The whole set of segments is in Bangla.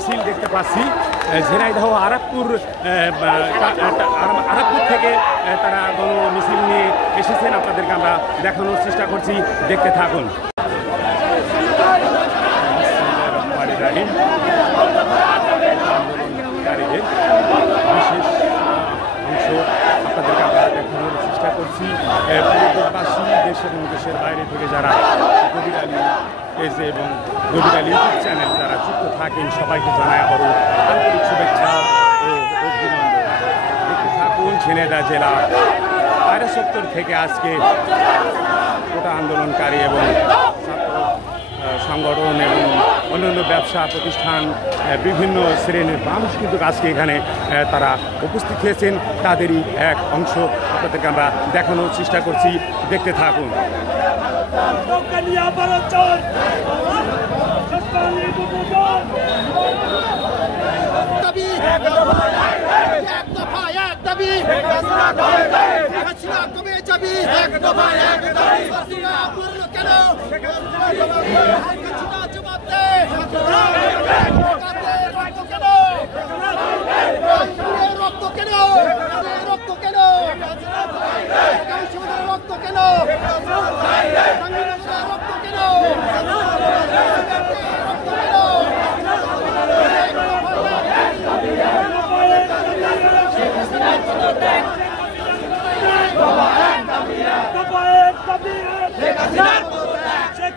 মিছিল দেখতে পাচ্ছি। ঝিনাইদহ আরাকপুর থেকে তারা গণ মিছিল নিয়ে এসেছেন, আপনাদেরকে আমরা দেখানোর চেষ্টা করছি, দেখতে থাকুন। আন্দোলনকারীদের বিশেষ অংশ আপনাদেরকে আমরা দেখানোর চেষ্টা করছি। দেশবাসী দেশ এবং দেশের বাইরে থেকে যারা গভীর আলী পেজে এবং গভীর আলী ইউটিউব চ্যানেল যারা যুক্ত থাকেন সবাইকে জানায় আবারও আন্তরিক শুভেচ্ছা ও অভিনন্দন। দেখতে থাকুন ঝিনাইদহ জেলা পায়রা চত্বর থেকে আজকে কোটা আন্দোলনকারী এবং ছাত্র সংগঠন এবং অন্যান্য ব্যবসা প্রতিষ্ঠান বিভিন্ন শ্রেণীর মানুষ কিন্তু আজকে এখানে তারা উপস্থিত হয়েছেন, তাদেরই এক অংশ আপনাদেরকে আমরা দেখানোর চেষ্টা করছি, দেখতে থাকুন।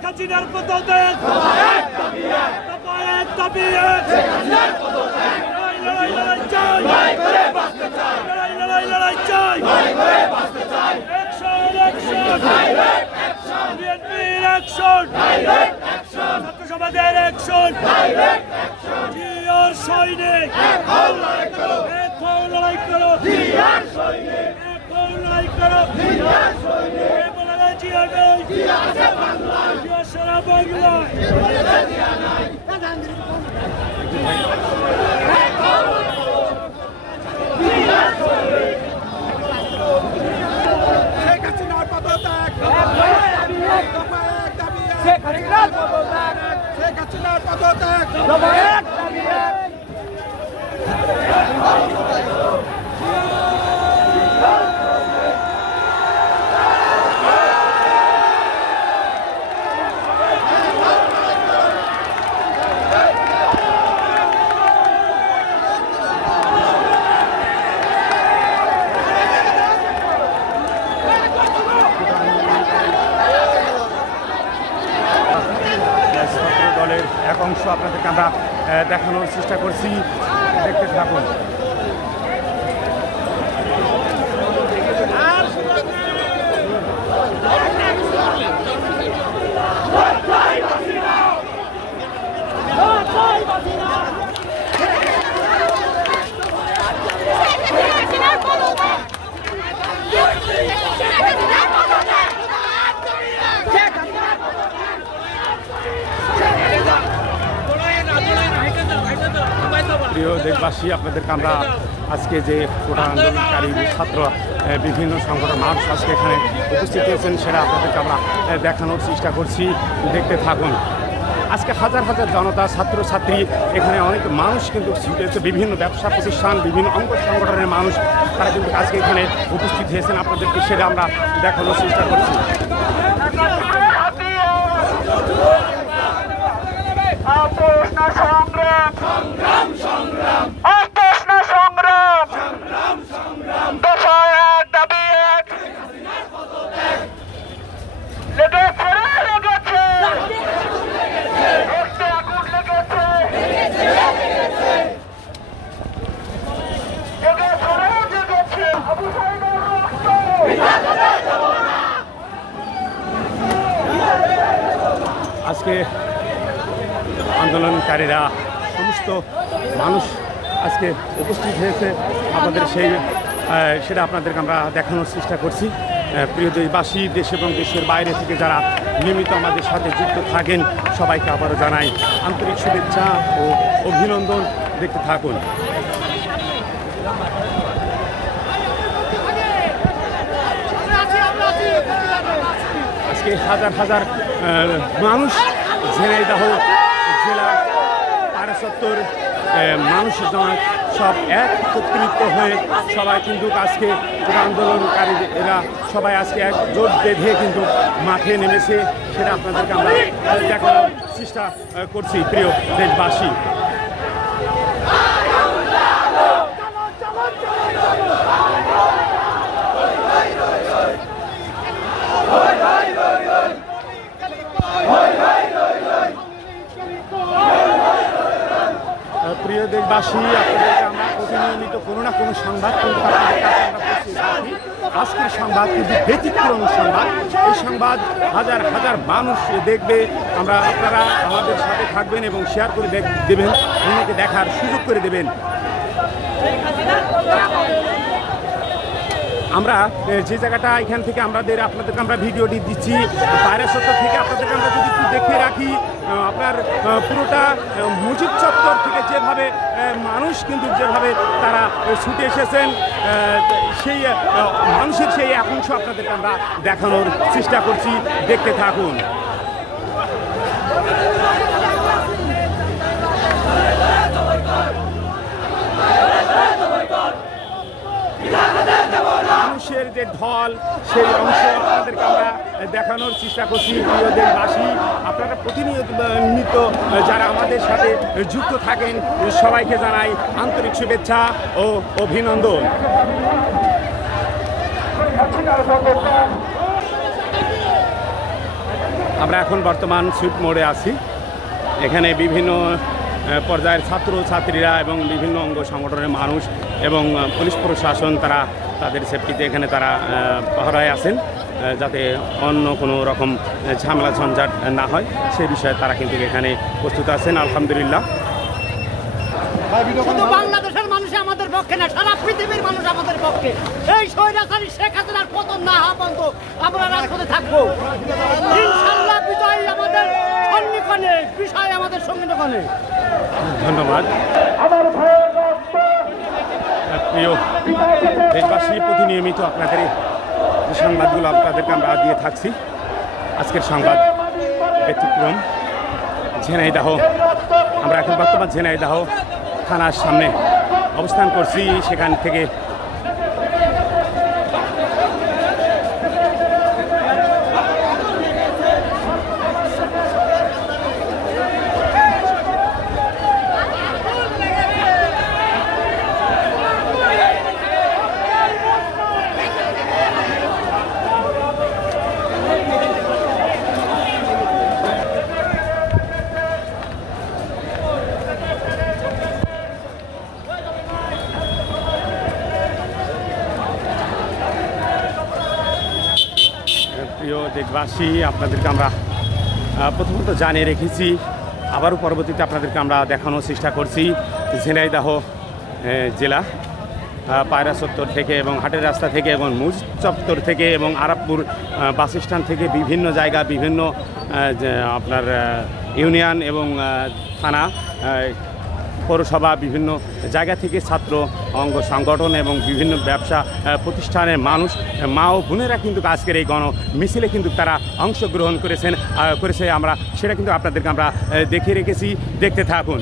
হাসিনার পদত্যাগ, লড়াই লড়াই চাই, লড়াই লড়াই চাই, বিএনপির অ্যাকশন, ছাত্র সমাজের অ্যাকশন, জিয়ার সৈনিক, এখন লড়াই করো, লড়াই করো, জিয়া নেই, জিয়া সারা বাংলায়। শেখ হাসিনার পদত্যাগ, শেখ হাসিনার পদত্যাগ, এক অংশ আপনাদেরকে আমরা দেখানোর চেষ্টা করছি, দেখতে থাকুন। প্রিয় দেশবাসী, আপনাদেরকে আমরা আজকে যে কোটা আন্দোলনকারী ছাত্র বিভিন্ন সংগঠন মানুষ আজকে এখানে উপস্থিত হয়েছেন সেটা আপনাদেরকে আমরা দেখানোর চেষ্টা করছি, দেখতে থাকুন। আজকে হাজার হাজার জনতা ছাত্রছাত্রী এখানে অনেক মানুষ কিন্তু বিভিন্ন ব্যবসা প্রতিষ্ঠান বিভিন্ন অঙ্গ সংগঠনের মানুষ তারা কিন্তু আজকে এখানে উপস্থিত হয়েছেন, আপনাদেরকে সেটা আমরা দেখানোর চেষ্টা করছি। আজকে আন্দোলনকারীরা সমস্ত মানুষ আজকে উপস্থিত হয়েছে, আপনাদের সেটা আপনাদেরকে আমরা দেখানোর চেষ্টা করছি। প্রিয় দেশবাসী, দেশ এবং দেশের বাইরে থেকে যারা নিয়মিত আমাদের সাথে যুক্ত থাকেন সবাইকে আবারও জানাই আন্তরিক শুভেচ্ছা ও অভিনন্দন, দেখতে থাকুন। আজকে হাজার হাজার মানুষ ঝিনাইদহ জেলা পায়রা চত্বর মানুষ সব একত্রিত হয়ে সবাই কিন্তু আজকে আন্দোলনকারী এরা সবাই আজকে এক জোট বেঁধে কিন্তু মাঠে নেমেছে, সেটা আপনাদেরকে আমরা দেখানোর চেষ্টা করছি প্রিয় দেশবাসী। প্রিয় দেশবাসী, আপনাদেরকে আমরা প্রতিনিয়মিত কোনো না কোনো সংবাদ কিন্তু আপনাদের কাছে আমরা পৌঁছে থাকি। আজকের সংবাদ কিন্তু ব্যতিক্রম সংবাদ। এই সংবাদ হাজার হাজার মানুষ দেখবে। আপনারা আমাদের সাথে থাকবেন এবং শেয়ার করে দেবেন, অন্যকে দেখার সুযোগ করে দেবেন। আমরা যে জায়গাটা এখান থেকে আপনাদেরকে আমরা ভিডিওটি দিচ্ছি, পায়রা চত্বর থেকে আপনাদেরকে আমরা যদি একটু দেখে রাখি, আপনার পুরোটা মুজিব চত্বর থেকে যেভাবে মানুষ কিন্তু যেভাবে তারা ছুটে এসেছেন, সেই মানুষের সেই অংশ আপনাদেরকে আমরা দেখানোর চেষ্টা করছি, দেখতে থাকুন। মানুষের যে ঢল, সেই অংশ আপনাদেরকে আমরা দেখানোর চেষ্টা করছি। প্রিয় দেশবাসী, আপনারা প্রতিনিয়ত যারা আমাদের সাথে যুক্ত থাকেন, সবাইকে জানাই আন্তরিক শুভেচ্ছা ও অভিনন্দন। আমরা এখন বর্তমান সুইট মোড়ে আছি। এখানে বিভিন্ন পর্যায়ের ছাত্রছাত্রীরা এবং বিভিন্ন অঙ্গ সংগঠনের মানুষ এবং পুলিশ প্রশাসন তারা তাদের সেফটিতে এখানে তারা পাহারায় আছেন, যাতে অন্য কোনো রকম ঝামেলা ঝঞ্ঝাট না হয় সেই বিষয়ে তারা কিন্তু এখানে প্রস্তুত আছেন। আলহামদুলিল্লাহ। শুধু বাংলাদেশের মানুষ আমাদের পক্ষে না, সারা পৃথিবীর মানুষ আমাদের পক্ষে। এই স্বৈরাচারী শেখ হাসিনার পতন না হওয়া পর্যন্ত আমরা রাজপথে থাকবো। ইনশাআল্লাহ বিজয় আমাদের সন্নিকটে, বিষয় আমাদের সঙ্গীকরণে। ধন্যবাদ। প্রিয় দেশবাসী, প্রতিনিয়মিত আপনাদের এই সংবাদগুলো আপনাদেরকে আমরা দিয়ে থাকছি। আজকের সংবাদ ব্যতিক্রম। ঝিনাইদহ, আমরা এখন বর্তমান ঝিনাইদহ থানার সামনে অবস্থান করছি। সেখান থেকে প্রিয় দেশবাসী, আপনাদেরকে আমরা প্রথমত জানিয়ে রেখেছি, আবারও পরবর্তীতে আপনাদেরকে আমরা দেখানোর চেষ্টা করছি। ঝিনাইদহ জেলা পায়রা চত্বর থেকে এবং হাটের রাস্তা থেকে এবং মুজিব চত্বর থেকে এবং আরাবপুর বাস স্ট্যান্ড থেকে বিভিন্ন জায়গা, বিভিন্ন আপনার ইউনিয়ন এবং থানা, পৌরসভা, বিভিন্ন জায়গা থেকে ছাত্র অঙ্গ সংগঠন এবং বিভিন্ন ব্যবসা প্রতিষ্ঠানের মানুষ, মা ও বোনেরা কিন্তু আজকের এই গণ মিছিলে কিন্তু তারা অংশগ্রহণ করেছে। আমরা সেটা কিন্তু আপনাদেরকে আমরা দেখিয়ে রেখেছি, দেখতে থাকুন।